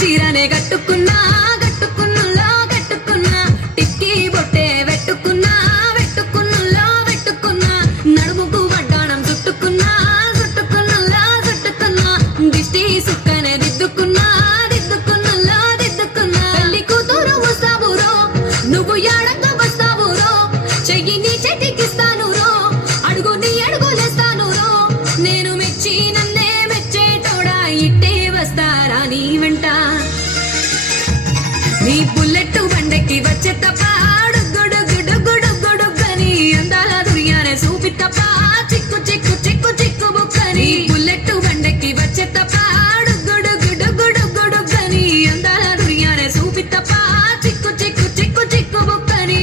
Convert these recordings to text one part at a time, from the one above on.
చీరనే కట్టుకున్నా కట్టుకున్నులో కట్టుకున్నా టిక్కీ బొట్టే పెట్టుకున్నా పెట్టుకున్నులో పెట్టుకున్నా నడుముకు వడ్డాణం చుట్టుకున్నా చుట్టుకున్నులో చుట్టుకున్నా దిష్టి సుక్కనే దిద్దుకున్నా దిద్దుకున్నులో దిద్దుకున్నా పెళ్లి కూతురు వస్తావురో నువ్వు యాడంగా వస్తావురో చెయ్యి నీ చేతికిస్తాను రో అడుగు నీ అడుగులేస్తాను రో నేను మెచ్చి నన్నే మెచ్చేటోడా ఇట్టే వస్తారా నీ వెంట నీ బుల్లెట్ బండెక్కి వచ్చే తప్ప గుడుగుడుగుడుగుడుగుడుగని అందాల దుర్యానే చూపి తప్ప చిక్కు చిక్కు చిక్కు చిక్కు బుక్కని బుల్లెట్ బండెక్కి వచ్చే తప్ప గుడుగుడుగుడుగుడుగని అందాల దుర్యానే చూపి తప్ప చిక్కు చిక్కు చిక్కు చిక్కు బుక్కని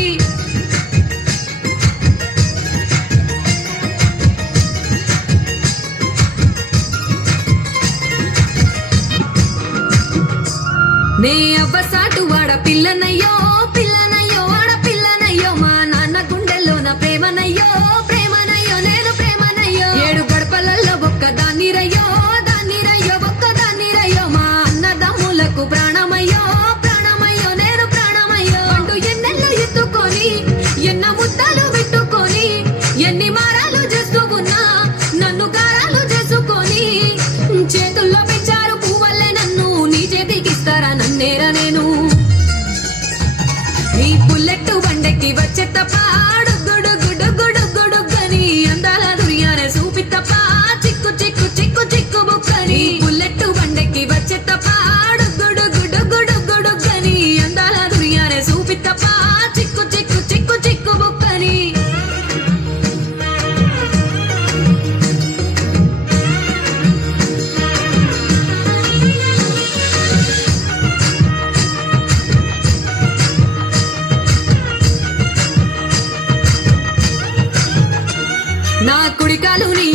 నే అవ్వసాటు వాడ పిల్లనయ్యో పిల్లనయ్యో వాడ పిల్లనయ్యో మా నాన్న గుండెల్లోన ప్రేమనయ్యో ప్రేమనయ్యో నేను ప్రేమనయ్యో ఏడు గడపలల్లో ఒక్కదాన్ని రయ్యో దాన్ని రయ్యో ఒక్కదాన్ని రయ్యో మా అన్నదమ్ములకు ప్రాణమయ్యో ప్రాణమయ్యో నేను ప్రాణమయ్యో అంటూ ఎన్నెల్లో ఎత్తుకొని ఎన్న ముద్దలు పెట్టుకొని ఎన్ని మారాలు చేస్తూ ఉన్నా నన్ను గారాలు చేసుకొని చేతుల్లో పెంచారు పువ్వల్లే నన్ను నీ చేతికిస్తారా నన్నేరా నేను నీ బుల్లెట్ బండెక్కి వచ్చే తప్ప గుడుగుడుగుడుగుడుగని అందాల దుర్యానే చూపి తప్ప చిక్కు చిక్కు చిక్కు చిక్కు బుక్కని బుల్లెట్ బండెక్కి వచ్చే తప్ప గుడుగుడుగుడుగుడుగని అందాల దుర్యానే చూపి తప్ప చిక్కు చిక్కు చిక్కు చిక్కు బుక్కని నా కుడికాలు నీ